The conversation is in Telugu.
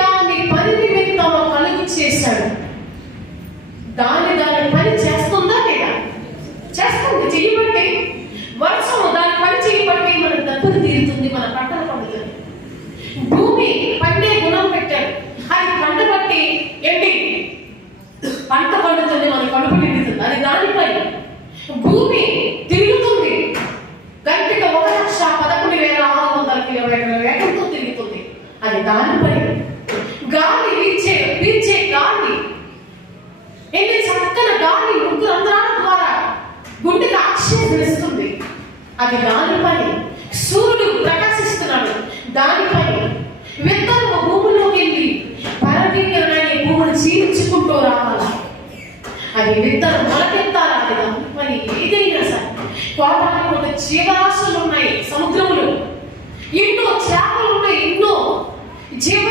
దాని పని నిమిత్తం కలుగు చేశాడు. దాని పని చేస్తుందా లేదా? చేస్తుంది. చేయబట్టి వర్షం దాని పని చేయబట్టి మన దప్పులు తీరుతుంది, మన పంటలు పండుతుంది. భూమి పండే గుణం పెట్టాడు, అది పండబట్టి ఏంటి పంట పండుతుంది, మన కడుపు నిండుతుంది. అది దాని పని. భూమి తిరుగుతుంది, గంటకి 1,11,600 కిలోమీటర్ల వేగంతో తిరుగుతుంది. అది దాని పని. గాలి వీచే గాలి, ఎన్ని చక్కని గాలి ముగ్గురు రంధ్రాల ద్వారా గుండెకి ఆక్సిజన్ ఇస్తుంది. అది దాని పని. సూర్యుడు ప్రకాశిస్తున్నాడు, దాని పని. విత్తనము భూమిలోకి వెళ్ళి పరదీకరణని భూమిని చీల్చుకుంటూ రావాలి. అది విత్తనం మొలకెత్తాలి, అది దాని పని. ఏదైనా సరే కోటానికి కొంత జీవరాశులు ఉన్నాయి సముద్రములు, ఎన్నో చేపలు ఉన్నాయి, ఎన్నో జీవ